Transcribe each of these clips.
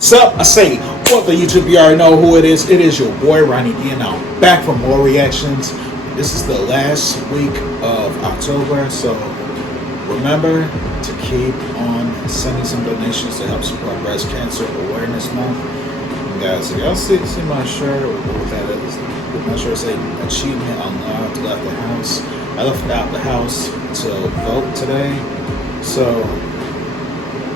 Sup? I say, what the YouTube, you already know who it is. It is your boy Ronnie D, and I'm back for more reactions. This is the last week of October, so remember to keep on sending some donations to help support Breast Cancer Awareness Month. And guys, if y'all see my shirt, what that is, my shirt say achievement unlocked, left the house. I left out the house to vote today, so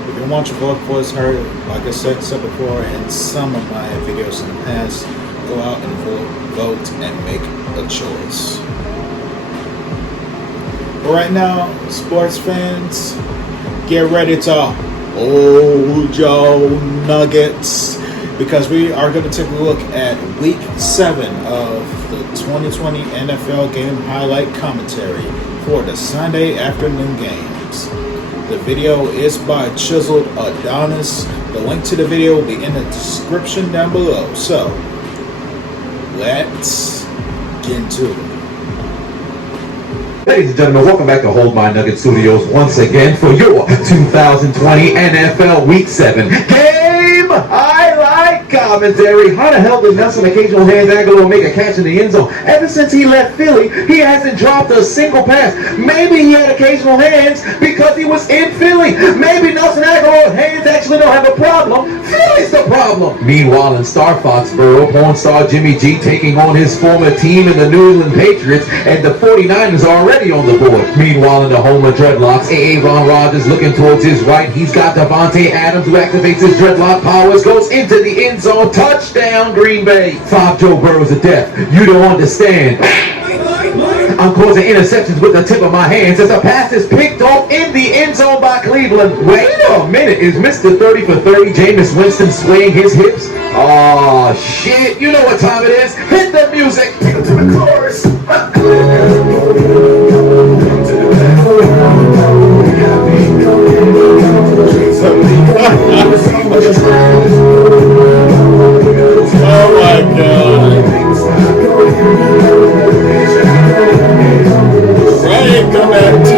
if you want your voice heard, like I said before in some of my videos in the past, go out and vote and make a choice. But right now, sports fans, get ready to hold your nuggets, because we are going to take a look at Week 7 of the 2020 NFL game highlight commentary for the Sunday afternoon games. The video is by Chiseled Adonis. The link to the video will be in the description down below. So, let's get into it. Ladies and gentlemen, welcome back to Hold My Nugget Studios once again for your 2020 NFL Week 7 game highlight commentary. How the hell did Nelson Occasional Hands Aguilar make a catch in the end zone? Ever since he left Philly, he hasn't dropped a single pass. Maybe he had occasional hands because he was in Philly. Maybe Nelson Aguilar Hands actually don't have a problem. Philly's the problem. Meanwhile, in Star Foxborough, porn star Jimmy G taking on his former team in the New England Patriots, and the 49ers are already on the board. Meanwhile, in the home of dreadlocks, Aaron Rodgers looking towards his right. He's got Devontae Adams who activates his dreadlock powers, goes into the end zone, touchdown Green Bay. 5 Joe Burrows to death. You don't understand. I'm causing interceptions with the tip of my hands as a pass is picked off in the end zone by Cleveland. Wait a minute, is Mr. 30 for 30 Jameis Winston swaying his hips? Oh shit, you know what time it is. Hit the music. Take it to the chorus. Oh my god. Right, come back to.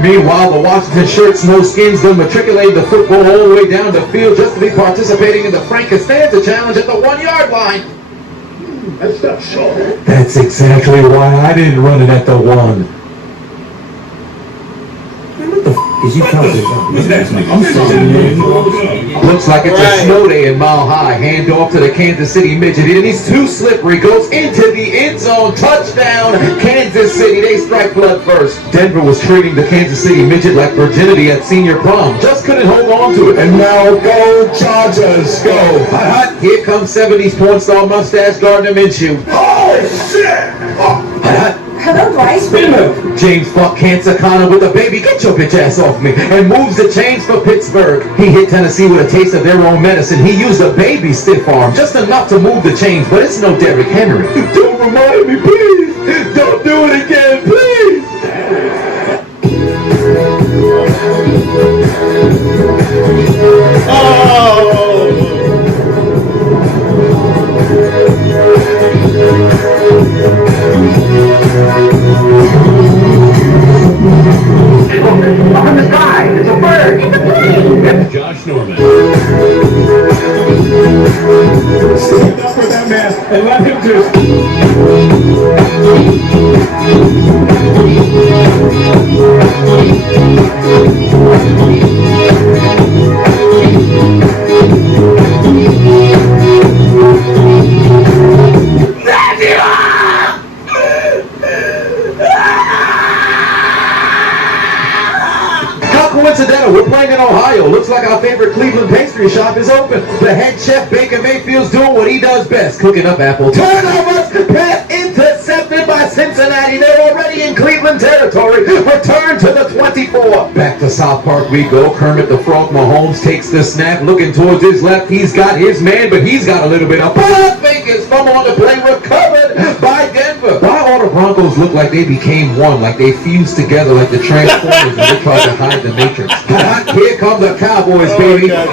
Meanwhile, the Washington Shirts No Skins then matriculated the football all the way down the field just to be participating in the Frank Costanza challenge at the 1 yard line. That's not sure. That's exactly why I didn't run it at the 1. What the f is you talking about? I'm sorry. Looks like it's a snow day in Mile High. Hand off to the Kansas City midget. And he's too slippery. Goes into the end zone. Touchdown, Kansas City. They strike blood first. Denver was treating the Kansas City midget like virginity at senior prom. Just couldn't hold on to it. And now go Chargers, go. Hot. Here comes 70s porn star mustache Gardner Minshew. Oh shit. Hot. Hello, Bryce. James fuck Cancer Connor with a baby. Get your bitch ass off me. And moves the chains for Pittsburgh. He hit Tennessee with a taste of their own medicine. He used a baby stiff arm just enough to move the chains, but it's no Derrick Henry. Don't remind me, please. Don't do it again, please. Up in the sky, it's a bird. It's a plane. Josh Norman. Stand up for that man and let him Coincidental, we're playing in Ohio. Looks like our favorite Cleveland pastry shop is open. The head chef, Baker Mayfield's doing what he does best, cooking up apple turnovers. Pass intercepted by Cincinnati. They're already in Cleveland territory. Return to the 24. Back to South Park we go. Kermit the Frog Mahomes takes the snap, looking towards his left. He's got his man, but he's got a little bit of ball fakers. Fumble on the play, recovered by Denver. Why all the Broncos look like they became one, like they fused together like the Transformers when they tried to hide the Matrix. Here come the Cowboys, baby. That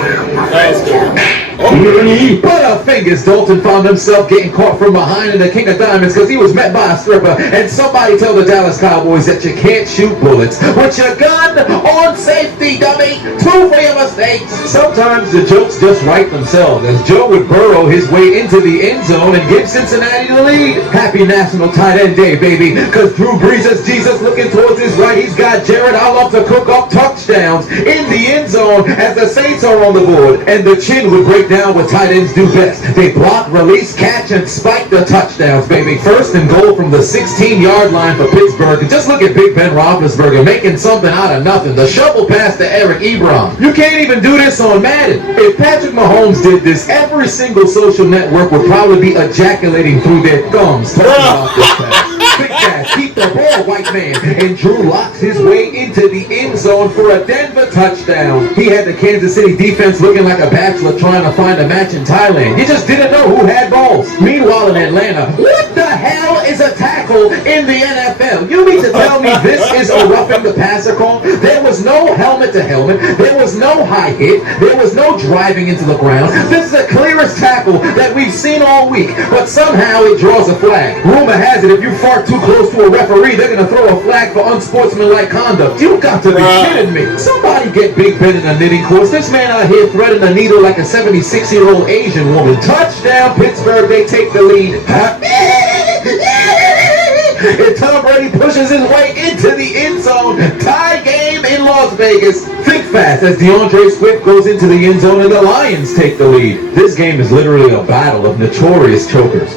was good. Butterfingers, Dalton found himself getting caught from behind in the King of Diamonds because he was met by a stripper. And somebody told the Dallas Cowboys that you can't shoot bullets with your gun on safety, dummy. 2 for your mistakes. Sometimes the jokes just write themselves as Joe would burrow his way into the end zone and give Cincinnati the lead. Happy National Tight End Day, baby, because Drew Brees is Jesus looking towards his right. He's got Jared Allen to cook up touchdowns in the end zone as the Saints are on the board. And the chin would break down what tight ends do best. They block, release, catch, and spike the touchdowns, baby. First and goal from the 16-yard line for Pittsburgh. And just look at Big Ben Roethlisberger making something out of nothing. The shovel pass to Eric Ebron. You can't even do this on Madden. If Patrick Mahomes did this, every single social network would probably be ejaculating through their thumbs talking about this pass. Big pass, keep the ball, white man. And Drew locks his way into the end zone for a Denver touchdown. He had the Kansas City defense looking like a bachelor trying to find a match in Thailand. You just didn't know who had balls. Meanwhile in Atlanta, what the hell is a tackle in the NFL? You mean to tell me this is a roughing the passer call? There was no helmet to helmet. There was no high hit. There was no driving into the ground. This is the clearest tackle that we've seen all week, but somehow it draws a flag. Rumor has it if you fart too close to a referee, they're going to throw a flag for unsportsmanlike conduct. You got to be kidding me. Somebody get Big Ben in a knitting course. This man out here threading a needle like a 76-year-old Asian woman. Touchdown, Pittsburgh. They take the lead. And Tom Brady pushes his way into the end zone. Tie game in Las Vegas. Think fast as DeAndre Swift goes into the end zone and the Lions take the lead. This game is literally a battle of notorious chokers.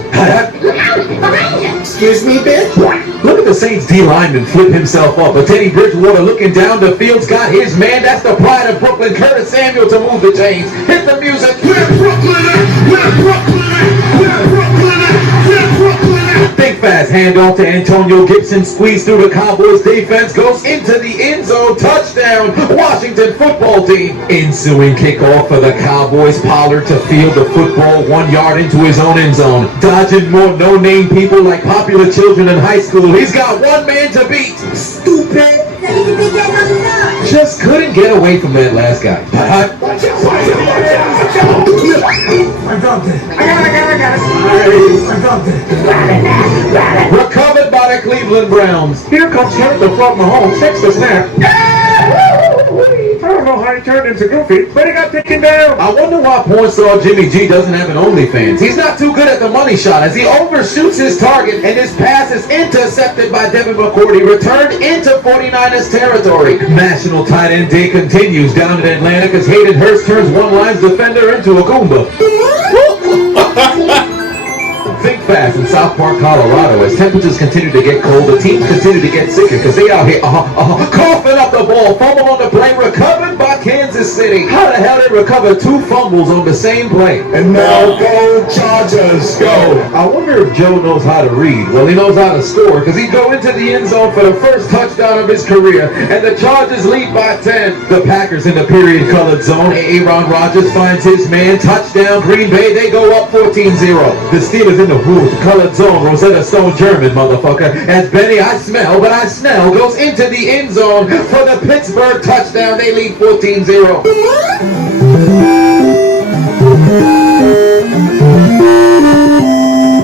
Excuse me, bitch? Look at the Saints D lineman flip himself up. But Teddy Bridgewater looking down the field's got his man. That's the pride of Brooklyn. Curtis Samuel to move the chains. Hit the music. We're Brooklyn at, we're Brooklyn at, we're Brooklyn at, we're Brooklyn at. Think fast, handoff to Antonio Gibson, squeeze through the Cowboys defense, goes into the end zone, touchdown, Washington football team. Ensuing kickoff for the Cowboys, Pollard to field the football 1 yard into his own end zone. Dodging more no-name people like popular children in high school. He's got one man to beat. Stupid. Just couldn't get away from that last guy. I dropped it. I dropped it. Recovered by the Cleveland Browns. Here comes Herrick the front Mahomes, takes the snap. I don't know how he turned into Goofy, but he got taken down. I wonder why porn star Jimmy G doesn't have an OnlyFans. He's not too good at the money shot as he overshoots his target and his pass is intercepted by Devin McCourty, returned into 49ers territory. National Tight End Day continues down in Atlanta because Hayden Hurst turns one Lions defender into a Goomba. Think fast in South Park, Colorado. As temperatures continue to get cold, the teams continue to get sicker because they out here coughing up the ball. Fumble on the play, recovered by Kansas City. How the hell they recover 2 fumbles on the same play? And now go Chargers, go. I wonder if Joe knows how to read. Well, he knows how to score because he'd go into the end zone for the first touchdown of his career, and the Chargers lead by 10. The Packers in the period-colored zone. Aaron Rodgers finds his man. Touchdown, Green Bay. They go up 14-0. The Steelers in the wood, colored zone. Rosetta Stone German, motherfucker. As Benny, I smell, but I snell, goes into the end zone for the Pittsburgh touchdown. They lead 14-0.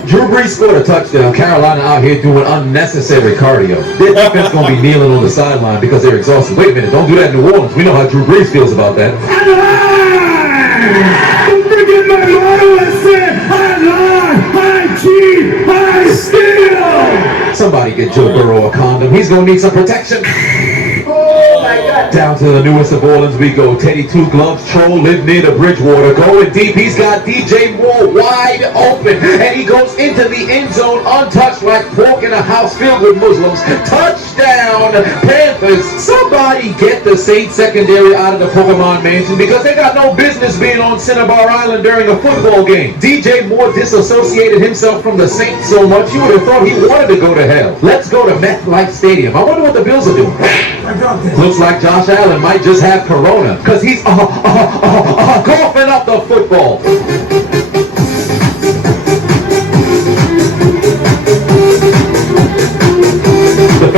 Drew Brees scored a touchdown. Carolina out here doing unnecessary cardio. Their defense going to be kneeling on the sideline because they're exhausted. Wait a minute, don't do that in New Orleans. We know how Drew Brees feels about that. Don't forget my motto. I said, I lie, I cheat, I steal. Somebody get Joe Burrow a condom. He's going to need some protection. Down to the newest of Orleans we go. Teddy Two Gloves Troll live near the Bridgewater. Going deep. He's got DJ Moore wide open. And he goes into the end zone untouched like pork in a house filled with Muslims. Touchdown, Panthers. Somebody get the Saints secondary out of the Pokemon Mansion because they got no business being on Cinnabar Island during a football game. DJ Moore disassociated himself from the Saints so much you would have thought he wanted to go to hell. Let's go to MetLife Stadium. I wonder what the Bills are doing. Looks like Josh Allen might just have corona because he's coughing up the football.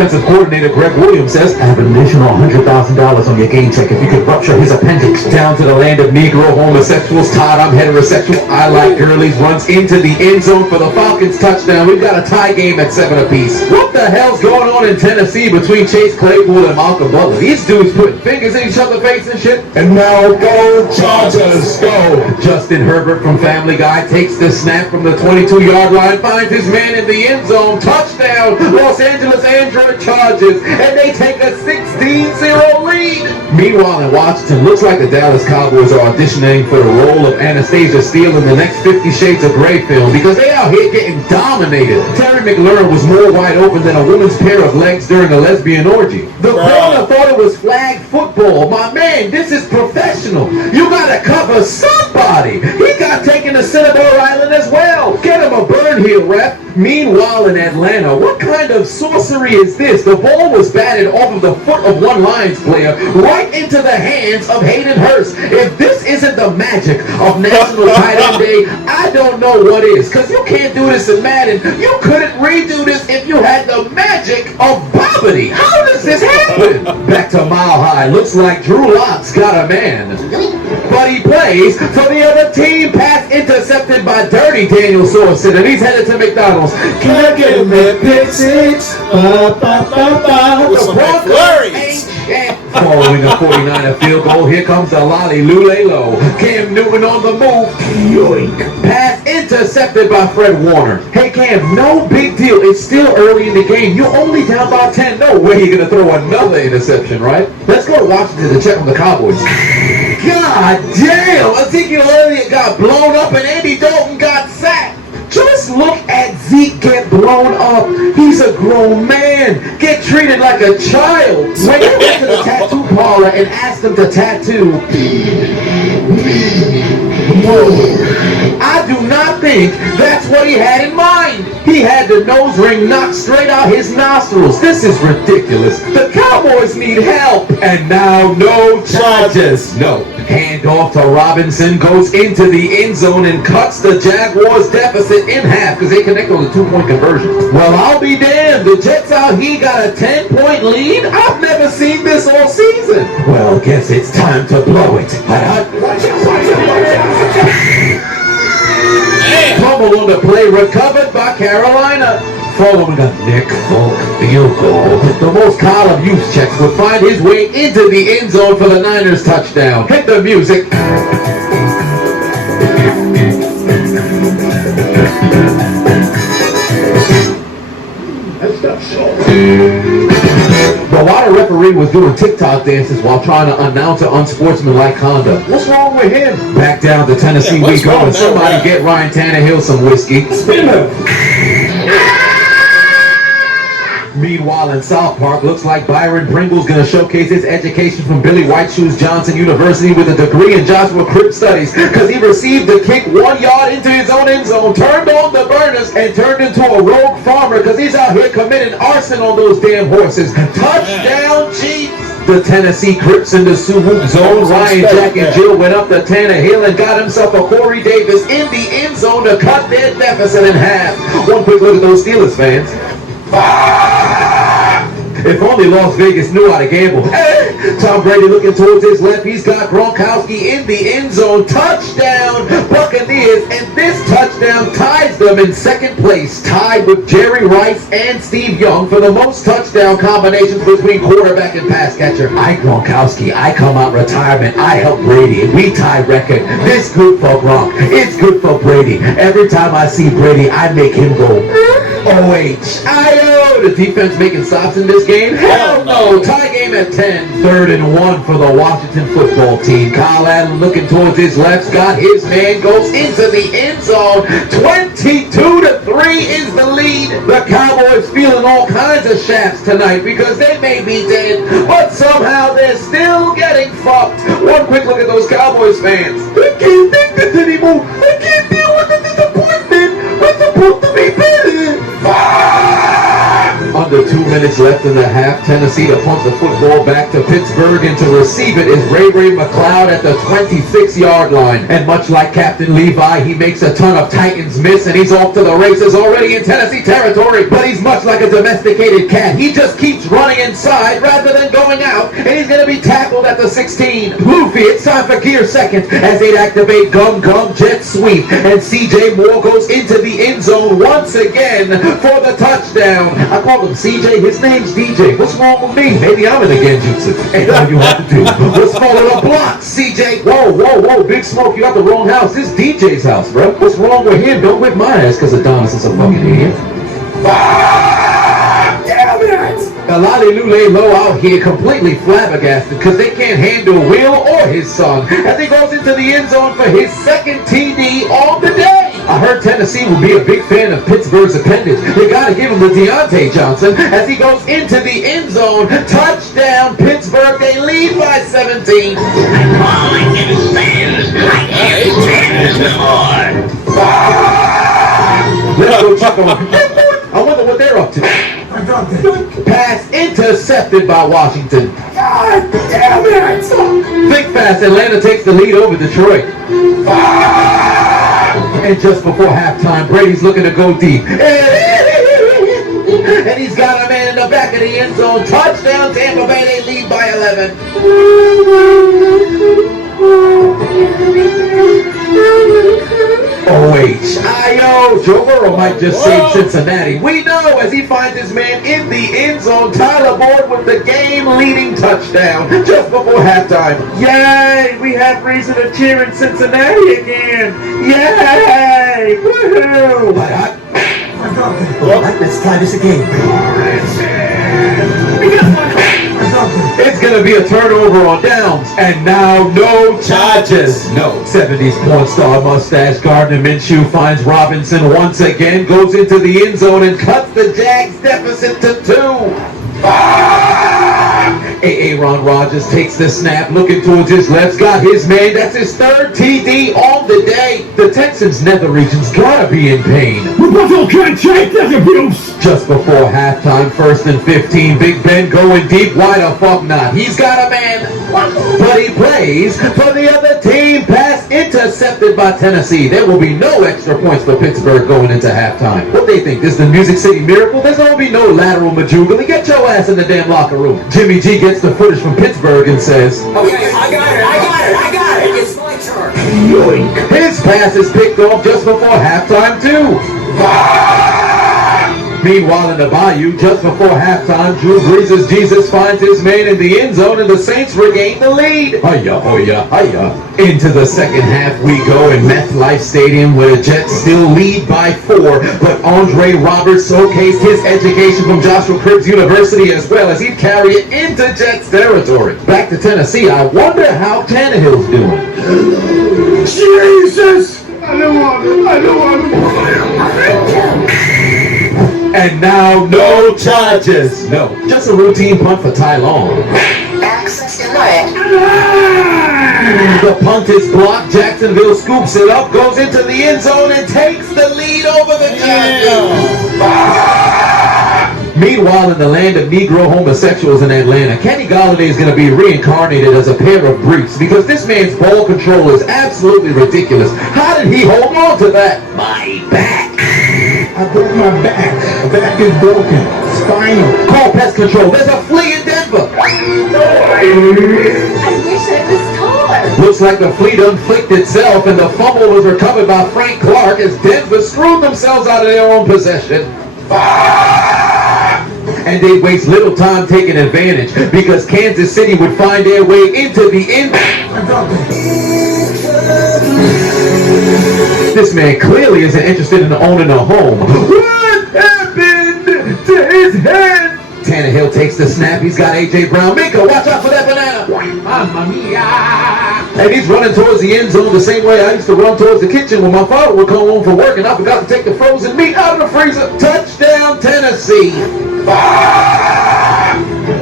Offensive coordinator Greg Williams says, have an additional $100,000 on your game check if you could rupture his appendix. Down to the land of Negro homosexuals. Todd, I'm heterosexual. I like girlies. Runs into the end zone for the Falcons touchdown. We've got a tie game at 7 apiece. What the hell's going on in Tennessee between Chase Claypool and Malcolm Butler? These dudes putting fingers in each other's face and shit. And now go Chargers, go! Justin Herbert from Family Guy takes the snap from the 22-yard line, finds his man in the end zone. Touchdown, Los Angeles Android Chargers, and they take a 16-0 lead. Meanwhile in Washington, looks like the Dallas Cowboys are auditioning for the role of Anastasia Steele in the next 50 Shades of Grey film because they out here getting dominated. Terry McLaurin was more wide open than a woman's pair of legs during a lesbian orgy. The corner thought it was flag football. My man, this is professional. You gotta cover somebody. He got taken to Cinnabar Island as well. Get him a burn heel, ref. Meanwhile in Atlanta, what kind of sorcery is this? The ball was batted off of the foot of one Lions player right into the hands of Hayden Hurst. If this isn't the magic of National Tight End Day, I don't know what is. Because you can't do this in Madden. You couldn't redo this if you had the magic of Bobbity. How does this happen? Back to Mile High. Looks like Drew Lock's got a man. But he plays for the other team. Pass intercepted by Dirty Daniel Sorensen, and he's headed to McDonald's. Can I get him that pick six? With some McFlurries. Following a 49er field goal, here comes the Lolly Lulelo. Cam Newton on the move. Yoink. Pass intercepted by Fred Warner. Hey Cam, no big deal. It's still early in the game. You're only down by 10. No way you're going to throw another interception, right? Let's go to Washington to check on the Cowboys. God damn! Ezekiel Elliott got blown up and Andy Dalton got sacked. Just look at Zeke get blown up. He's a grown man. Get treated like a child. When you went to the tattoo parlor and asked them to tattoo, I do not think that's what he had in mind. He had the nose ring knocked straight out his nostrils. This is ridiculous. The Cowboys need help. And now no charges. No. Handoff to Robinson, goes into the end zone and cuts the Jaguars deficit in half because they connect on the 2-point conversion. Well, I'll be damned. The Jets out here got a 10-point lead. I've never seen this all season. Well, guess it's time to blow it. Fumble on the play, recovered by Carolina. Following a Nick Folk field goal, the most column use checks would find his way into the end zone for the Niners touchdown. Hit the music. The water referee was doing TikTok dances while trying to announce an unsportsmanlike conduct. What's wrong with him? Back down to Tennessee we go, and somebody get Ryan Tannehill some whiskey. Spin him. Meanwhile in South Park, looks like Byron Pringle's going to showcase his education from Billy White Shoes Johnson University with a degree in Joshua Cripp Studies because he received the kick 1 yard into his own end zone, turned on the burners, and turned into a rogue farmer because he's out here committing arson on those damn horses. Touchdown Chiefs! The Tennessee Crips in the Sioux zone. Ryan, Jack, and Jill went up to Tannehill and got himself a Corey Davis in the end zone to cut their deficit in half. One quick look at those Steelers fans. If only Las Vegas knew how to gamble. Hey! Tom Brady looking towards his left. He's got Gronkowski in the end zone. Touchdown, Buccaneers. And this touchdown ties them in second place, tied with Jerry Rice and Steve Young for the most touchdown combinations between quarterback and pass catcher. I Gronkowski. I come out retirement. I help Brady. And we tie record. This good for Gronk. It's good for Brady. Every time I see Brady, I make him go O-H-I-O. The defense making stops in this game? Hell no. Tie game at 10. 3rd and 1 for the Washington football team. Kyle Allen looking towards his left. Got his man. Goes into the end zone. 22-3 is the lead. The Cowboys feeling all kinds of shafts tonight because they may be dead, but somehow they're still getting fucked. One quick look at those Cowboys fans. They can't think this anymore. They can't deal with the disappointment. We're supposed to be better. Under 2 minutes left in the half. Tennessee to punt the football back to Pittsburgh, and to receive it is Ray McLeod at the 26-yard line. And much like Captain Levi, he makes a ton of Titans miss, and he's off to the races already in Tennessee territory. But he's much like a domesticated cat. He just keeps running inside rather than going out, and he's going to be tackled at the 16. Luffy, it's time for gear second as they'd activate Gum Jet Sweep, and CJ Moore goes into the end zone once again for the touchdown. I call him CJ, his name's DJ. What's wrong with me? Maybe I'm in the genjutsu. And all you have to do was follow the block, CJ. Whoa, Big Smoke, you got the wrong house. This is DJ's house, bro. What's wrong with him? Don't whip my ass because Adonis is a fucking idiot. Damn it! Lule Low out here completely flabbergasted because they can't handle Will or his son as he goes into the end zone for his second TD on the day. I heard Tennessee will be a big fan of Pittsburgh's appendage. They gotta give him the Deontay Johnson as he goes into the end zone. Touchdown Pittsburgh, they lead by 17. All I can stand, I can't stand this more. Let's go check on them. I wonder what they're up to. Pass intercepted by Washington. God damn it! Think fast, Atlanta takes the lead over Detroit. And just before halftime, Brady's looking to go deep. And he's got a man in the back of the end zone. Touchdown Tampa Bay, they lead by 11. OHIO, Joe Burrow might just save Cincinnati. We know as he finds his man in the end zone. Tyler Boyd with the game-leading touchdown just before halftime. Yay! We have reason to cheer in Cincinnati again. Yay! Woohoo! Let's try this again. It's going to be a turnover on downs, and now no charges. No. 70s porn star mustache Gardner Minshew finds Robinson once again, goes into the end zone and cuts the Jags deficit to 2. Aaron Rodgers takes the snap, looking towards his left, got his man. That's his third TD on the day. The Texans' nether region's gotta be in pain. Just before halftime, 1st and 15, Big Ben going deep. Why the fuck not? He's got a man, but he plays for the other team. Pass intercepted by Tennessee. There will be no extra points for Pittsburgh going into halftime. What they think? This is the Music City Miracle? There's gonna be no lateral majugali. Get your ass in the damn locker room. Jimmy G gets the footage from Pittsburgh and says, Okay, I got it. It's my turn. yoink. His pass is picked off just before halftime too. Meanwhile, in the Bayou, just before halftime, Drew Brees' Jesus finds his man in the end zone, and the Saints regain the lead. Hiya. Into the second half we go in MetLife Stadium, where the Jets still lead by 4, but Andre Roberts showcased his education from Joshua Cribbs University as well as he'd carry it into Jets territory. Back to Tennessee, I wonder how Tannehill's doing. Jesus! I don't want And now no charges. No, just a routine punt for Ty Long. Access denied. The punt is blocked. Jacksonville scoops it up, goes into the end zone, and takes the lead over the Chargers. Meanwhile, in the land of Negro homosexuals in Atlanta, Kenny Galladay is going to be reincarnated as a pair of briefs because this man's ball control is absolutely ridiculous. How did he hold on to that? My back. I broke my back. My back is broken. Spinal. Call pest control. There's a flea in Denver. I wish I was taller. Looks like the flea unflicked itself, and the fumble was recovered by Frank Clark as Denver screwed themselves out of their own possession. And they waste little time taking advantage because Kansas City would find their way into the end. This man clearly isn't interested in owning a home. What happened to his head? Tannehill takes the snap. He's got A.J. Brown. Mika, watch out for that banana. Mamma mia. And he's running towards the end zone the same way I used to run towards the kitchen when my father would come home from work and I forgot to take the frozen meat out of the freezer. Touchdown, Tennessee.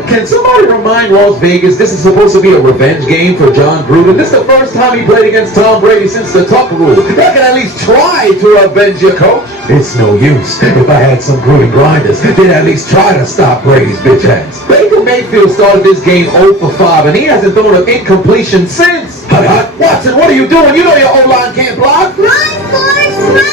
Can somebody remind Las Vegas this is supposed to be a revenge game for John Gruden? This is the first time he played against Tom Brady since the Tuck rule. They can at least try to avenge your coach. It's no use. If I had some green grinders, they'd at least try to stop Brady's bitch ass. Baker Mayfield started this game 0 for 5, and he hasn't thrown an incompletion since. Hut, Watson, what are you doing? You know your O-line can't block. Run, Forrest, run!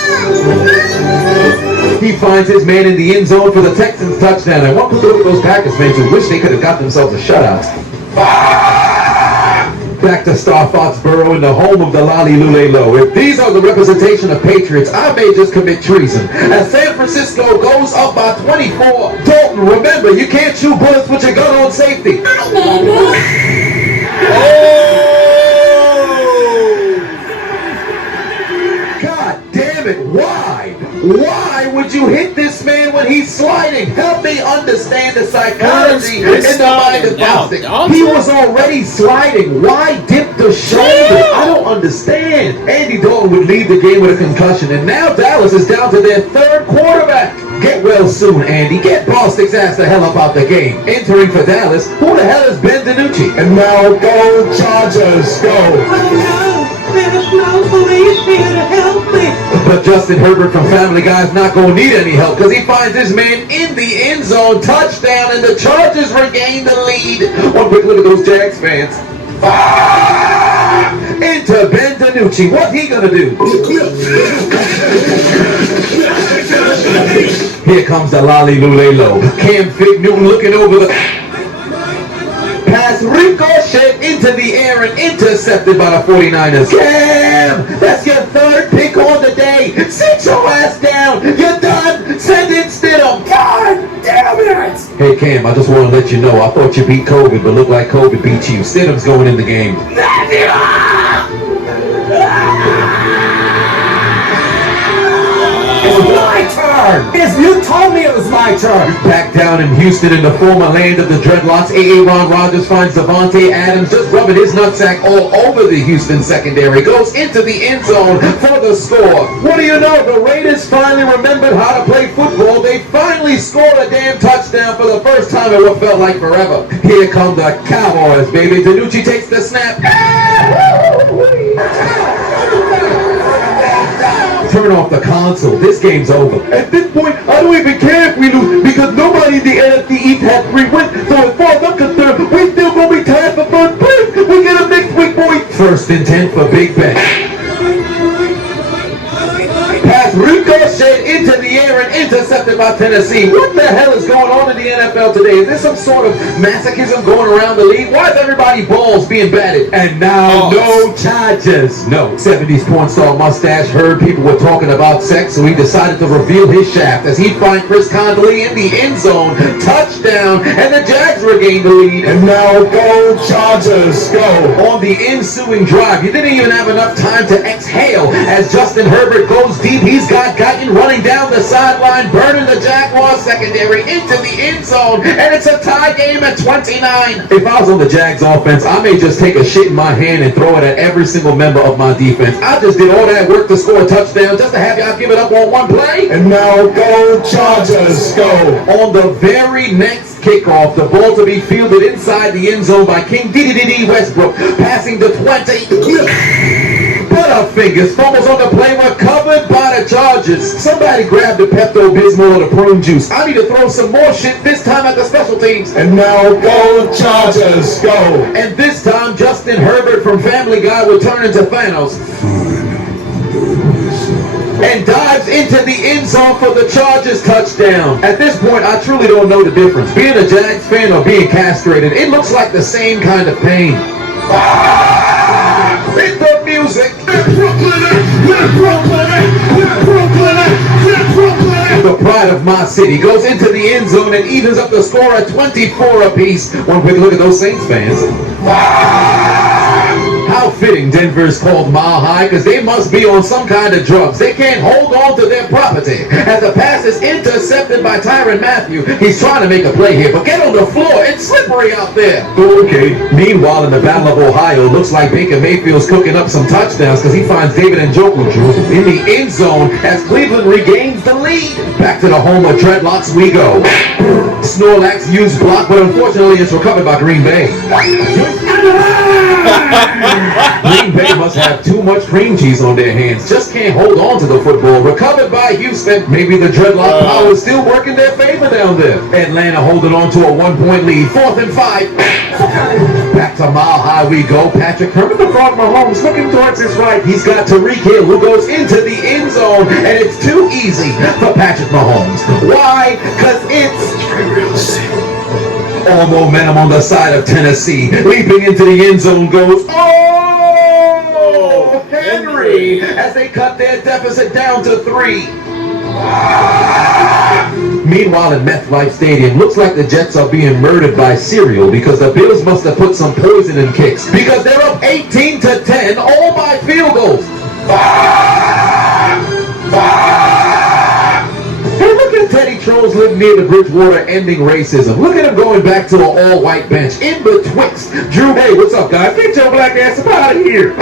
He finds his man in the end zone for the Texans touchdown. And one could look at those Packers fans who wish they could have got themselves a shutout. Back to Star Foxborough in the home of the Lolly Lule Low. If these are the representation of Patriots, I may just commit treason. As San Francisco goes up by 24. Dalton, remember, you can't shoot bullets with your gun on safety. God damn it, why? Why would you hit this man when he's sliding? Help me understand the psychology in the mind of boxing. He was already sliding. Why dip the shoulder? I don't understand. Andy Dalton would leave the game with a concussion, and now Dallas is down to their third quarterback. Get well soon, Andy. Get Bostic's ass the hell up out the game. Entering for Dallas, who the hell is Ben DiNucci? And now go Chargers, go. Oh no, there's no police here to help me. But Justin Herbert from Family Guy's not going to need any help because he finds his man in the end zone. Touchdown, and the Chargers regain the lead. One quick look at those Jags fans. Into Ben DiNucci. What's he going to do? Here comes the Lolly Lule Low. Cam Fig Newton looking over the pass, ricochet into the air and intercepted by the 49ers. Cam, that's your third pick on the day. Sit your ass down. You're done. Send it Stidham. God damn it. Hey Cam, I just want to let you know I thought you beat COVID, but look like COVID beat you. Stidham's going in the game. Yes, you told me it was my turn. Back down in Houston in the former land of the dreadlocks, Aaron Rodgers finds Devontae Adams just rubbing his nutsack all over the Houston secondary. Goes into the end zone for the score. What do you know? The Raiders finally remembered how to play football. They finally scored a damn touchdown for the first time in what felt like forever. Here come the Cowboys, baby. DiNucci takes the snap. Turn off the console. This game's over. At this point, I don't even care if we lose because nobody in the NFC East has 3 wins. So as far as I'm concerned, we still gonna be tied for first place. We get them next week, boys. First and 10 for Big Ben. Pass ricocheted into the air and intercepted by Tennessee. What the hell is going on in the NFL today? Is there some sort of masochism going around the league? Why is everybody balls being batted? And now no charges. No. 70s porn star mustache heard people were talking about sex, so he decided to reveal his shaft as he'd find Chris Conley in the end zone. Touchdown, and the Jags regained the lead. And now go Chargers, go. On the ensuing drive, you didn't even have enough time to exhale as Justin Herbert goes deep. He's got Guyton running down the sideline, burning the Jaguars secondary into the end zone, and it's a tie game at 29. If I was on the Jags offense, I may just take a shit in my hand and throw it at every single member of my defense. I just did all that work to score a touchdown just to have y'all give it up on one play. And now go Chargers, go. On the very next kickoff, the ball to be fielded inside the end zone by King D.D.D. Westbrook, passing to 20. Butterfingers fumbles on the play were covered by the Chargers. Somebody grabbed the Pepto-Bismol or the prune juice. I need to throw some more shit, this time at the special teams. And now go Chargers, go. And this time, Justin Herbert from Family Guy will turn into Thanos and dives into the end zone for the Chargers touchdown. At this point, I truly don't know the difference. Being a Jags fan or being castrated, it looks like the same kind of pain. Hit the music. The pride of my city goes into the end zone and evens up the score at 24 apiece. One quick look at those Saints fans. How fitting Denver's called Mile High, because they must be on some kind of drugs. They can't hold on to their property. As the pass is intercepted by Tyrann Mathieu, he's trying to make a play here, but get on the floor. It's slippery out there. Okay. Meanwhile, in the Battle of Ohio, looks like Baker Mayfield's cooking up some touchdowns because he finds David Njoku in the end zone as Cleveland regains the lead. Back to the home of dreadlocks we go. Snorlax used block, but unfortunately it's recovered by Green Bay. Green Bay must have too much cream cheese on their hands. Just can't hold on to the football. Recovered by Houston. Maybe the dreadlock power is still working their favor down there. Atlanta holding on to a 1-point lead. 4th and 5. Back to Mile High we go. Patrick Kermit the Frog Mahomes looking towards his right. He's got Tariq Hill who goes into the end zone, and it's too easy for Patrick Mahomes. Why? Because it's all momentum on the side of Tennessee. Leaping into the end zone goes, oh, Henry, as they cut their deficit down to 3. Meanwhile, in MetLife Stadium, looks like the Jets are being murdered by cereal because the Bills must have put some poison in kicks because they're up 18-10, all by field goals. Hey, look at Teddy Trolls living near the Bridgewater ending racism. Look at him going back to an all-white bench. In betwixt, Drew, hey, what's up, guys? Get your black ass up out of here.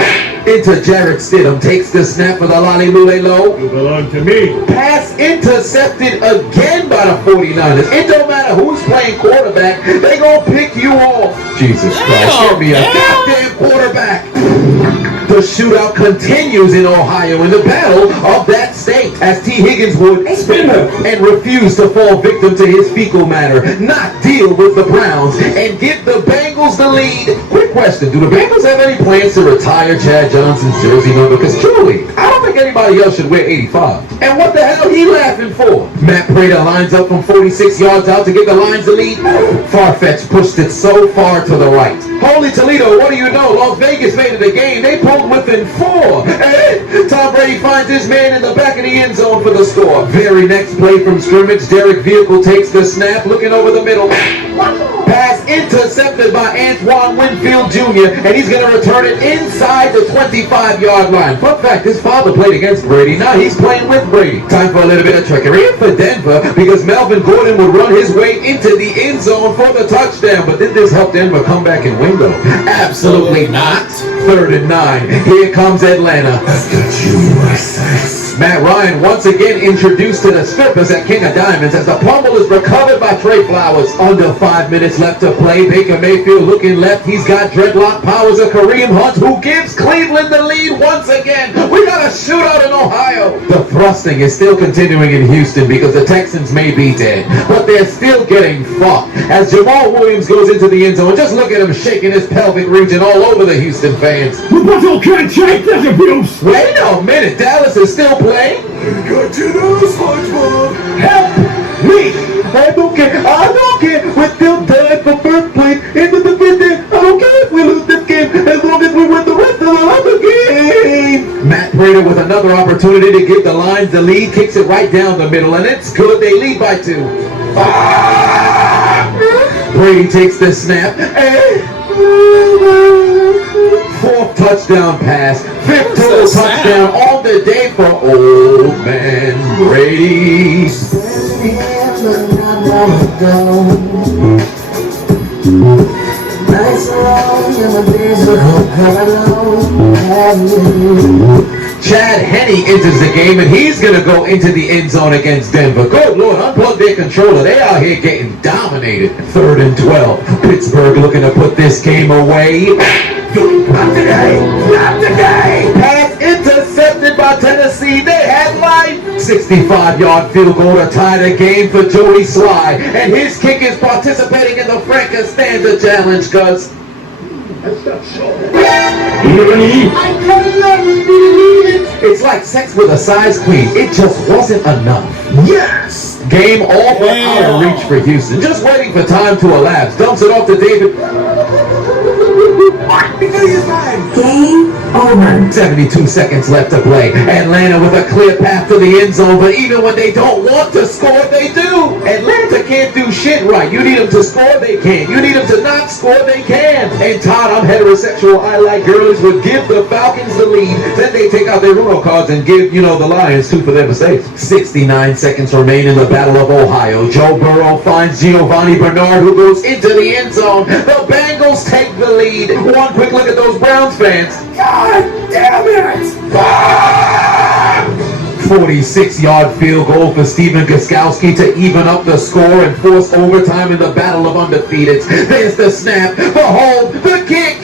Into Jarrett Stidham, takes the snap for the Lolly Lule Low. You belong to me. Pass intercepted again by the 49ers. It don't matter who's playing quarterback, they gonna pick you off. Jesus Christ, give me a goddamn quarterback. The shootout continues in Ohio in the battle of that state as T. Higgins would spin and refuse to fall victim to his fecal matter, not deal with the Browns, and give the Bengals the lead. Quick question, do the Bengals have any plans to retire Chad Johnson's jersey number? Because truly, I don't think anybody else should wear 85. And what the hell he laughing for? Matt Prater lines up from 46 yards out to give the Lions the lead. Farfetch pushed it so far to the right. Holy Toledo, what do you know? Las Vegas faded the game. They pulled within 4. And Tom Brady finds his man in the back of the end zone for the score. Very next play from scrimmage, Derek Vehicle takes the snap, looking over the middle. Pass intercepted by Antoine Winfield Jr., and he's going to return it inside the 25-yard line. Fun fact, his father played against Brady. Now he's playing with Brady. Time for a little bit of trickery for Denver because Melvin Gordon would run his way into the end zone for the touchdown. But did this help Denver come back and win, though? Absolutely not. 3rd and 9. Here comes Atlanta. I've got you in my sights. Matt Ryan once again introduced to the strippers at King of Diamonds as the pummel is recovered by Trey Flowers. Under 5 minutes left to play. Baker Mayfield looking left. He's got dreadlock powers of Kareem Hunt, who gives Cleveland the lead once again. We got a shootout in Ohio. The thrusting is still continuing in Houston because the Texans may be dead, but they're still getting fucked as Jamal Williams goes into the end zone. Just look at him shaking his pelvic region all over the Houston fans. But okay, check this abuse. Wait a minute, Dallas is still playing? I got you now, SpongeBob. Help me! I don't care. We're still tied for first place into the 50. I don't care if we lose this game as long as we win the rest of the other game. Matt Prater with another opportunity to give the Lions the lead, kicks it right down the middle, and it's good. They lead by 2. Brady takes the snap. 4th touchdown pass. 5th total touchdown on the day for old man Brady. Chad Henne enters the game, and he's going to go into the end zone against Denver. Good Lord, unplug their controller. They out here getting dominated. 3rd and 12. Pittsburgh looking to put this game away. Not today! Not today! Pass intercepted by Tennessee. They had life. 65-yard field goal to tie the game for Joey Sly. And his kick is participating in the Frank Costanza Challenge, cuz. It's like sex with a size queen. It just wasn't enough. Yes! Game all but out of reach for Houston. Just waiting for time to elapse. Dumps it off to David. Game over. 72 seconds left to play. Atlanta with a clear path to the end zone, but even when they don't want to score, they do. Atlanta can't do shit right. You need them to score, they can't. You need them to not score, they can. And Todd, I'm heterosexual, I like girls, would give the Falcons the lead. Then they take out their Uno cards and give, the Lions 2 for their mistakes. 69 seconds remain in the Battle of Ohio. Joe Burrow finds Giovanni Bernard, who goes into the end zone. The Bengals take the lead. One quick look at those Browns fans. God damn it! 46-yard field goal for Steven Gostkowski to even up the score and force overtime in the battle of undefeateds. There's the snap, the hold, the kick.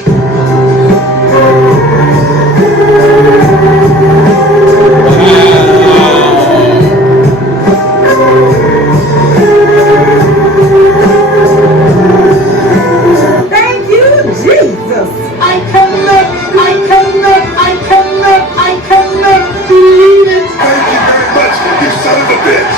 Thank you, Jesus. I cannot believe it. Thank you very much, you son of a bitch.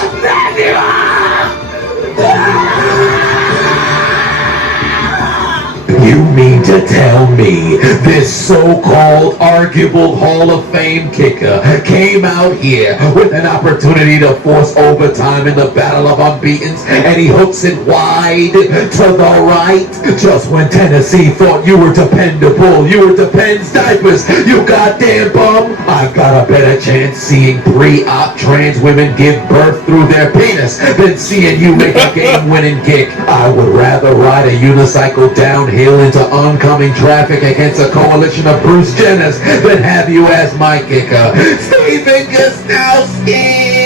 You mean to tell me this so-called arguable Hall of Fame kicker came out here with an opportunity to force overtime in the battle of unbeatens and he hooks it wide to the right? Just when Tennessee thought you were dependable, you were Depends diapers, you goddamn bum. I've got a better chance seeing pre-op trans women give birth through their penis than seeing you make a game-winning kick. I would rather ride a unicycle downhill into oncoming traffic against a coalition of Bruce Jenners than have you as my kicker. Steven Gostkowski!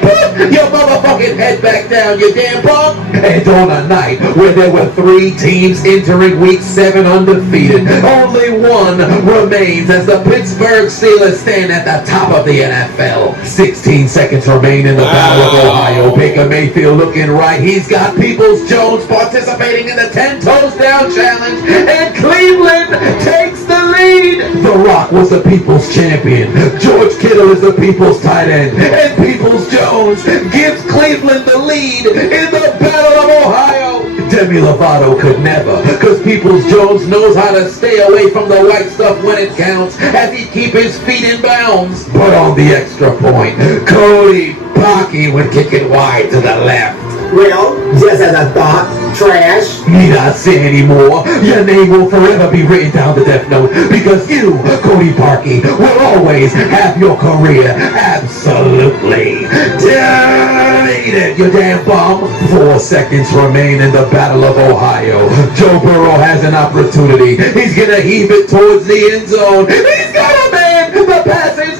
Put your motherfucking head back down, you damn punk! And on a night where there were 3 teams entering week 7 undefeated, only one remains as the Pittsburgh Steelers stand at the top of the NFL. 16 seconds remain in the Battle of Ohio. Baker Mayfield looking right. He's got Peoples-Jones participating in the 10 toes down challenge, and Cleveland takes the lead. The Rock was the People's champion. George Kittle is the People's tight end, and Peoples-Jones gives Cleveland the lead in the Battle of Ohio. Demi Lovato could never, because Peoples-Jones knows how to stay away from the white stuff when it counts, as he keep his feet in bounds. But on the extra point, Cody Parkey would kick it wide to the left. Well, just as I thought, trash. Need I say anymore? Your name will forever be written down the death note because you, Cody Parkey, will always have your career absolutely deleted, you damn bum. 4 seconds remain in the Battle of Ohio. Joe Burrow has an opportunity. He's gonna heave it towards the end zone. He's got a man. The pass is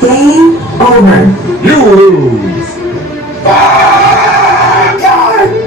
Game over. you lose. God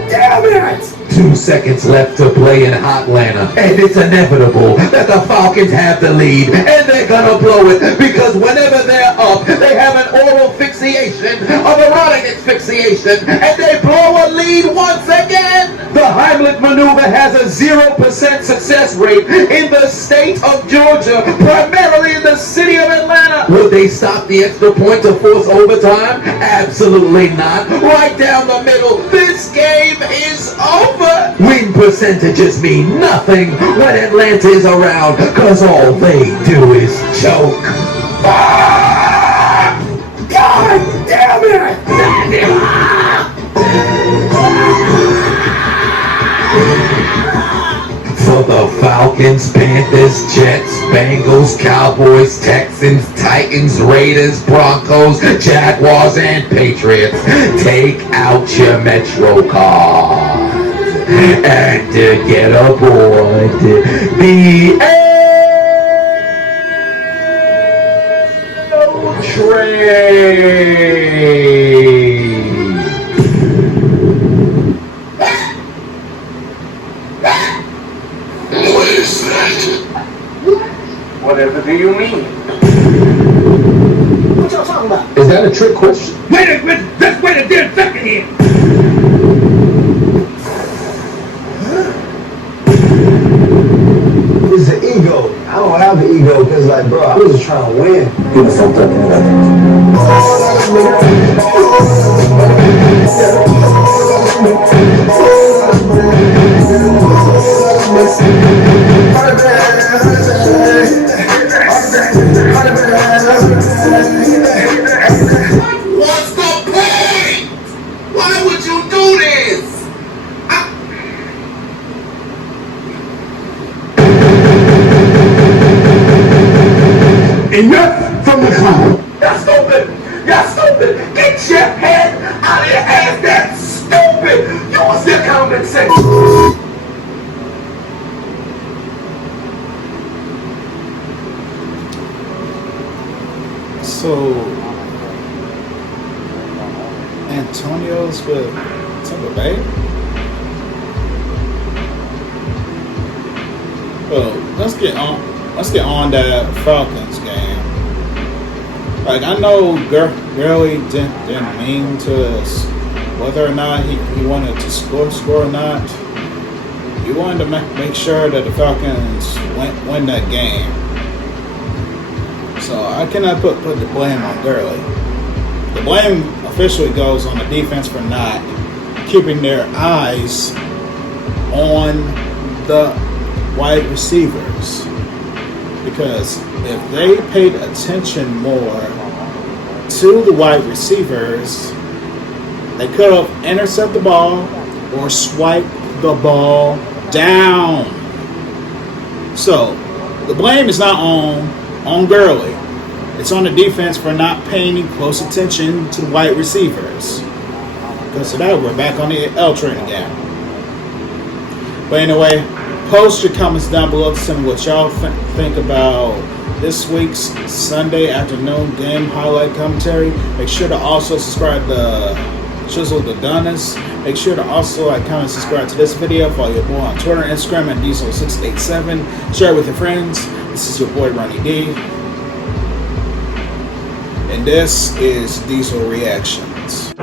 damn it! 2 seconds left to play in Hotlanta, and it's inevitable that the Falcons have the lead, and they're gonna blow it because whenever they're up, they have an oral fixation, of erotic asphyxiation, and they blow a lead once again. The Heimlich maneuver has a 0% success rate in the state of Georgia, primarily in the city of Atlanta. Would they stop the extra point to force overtime? Absolutely not. Right down the middle, this game is over. Win percentages mean nothing when Atlanta is around, cause all they do is choke. God damn it! For the Falcons, Panthers, Jets, Bengals, Cowboys, Texans, Titans, Raiders, Broncos, Jaguars, and Patriots, take out your Metro card and get aboard the L train. What is that? Whatever do you mean? What y'all talking about? Is that a trick question? Let's wait a damn second here. It's the ego. I don't have the ego because, like, bro, I was just trying to win. Give me some fucking What's the point? Why would you do this? Enough from the clown. You're stupid! You're stupid! Get your head out of your ass! That's stupid! Use your common sense! So Antonio's with Tampa Bay. Well, let's get on that Falcons game. Like, I know Gurley didn't mean to, whether or not he wanted to score or not. He wanted to make sure that the Falcons win that game. So I cannot put the blame on Gurley. The blame officially goes on the defense for not keeping their eyes on the wide receivers. Because if they paid attention more to the wide receivers, they could have intercepted the ball or swiped the ball down. So the blame is not on Gurley. It's on the defense for not paying close attention to the wide receivers. Because of that, we're back on the L train again. But anyway, post your comments down below to tell me what y'all think about this week's Sunday afternoon game highlight commentary. Make sure to also subscribe to Chiseled Adonis. Make sure to also like, comment, subscribe to this video. Follow your boy on Twitter, Instagram at Diesel687. Share it with your friends. This is your boy Ronnie D. And this is Diesel Reactions.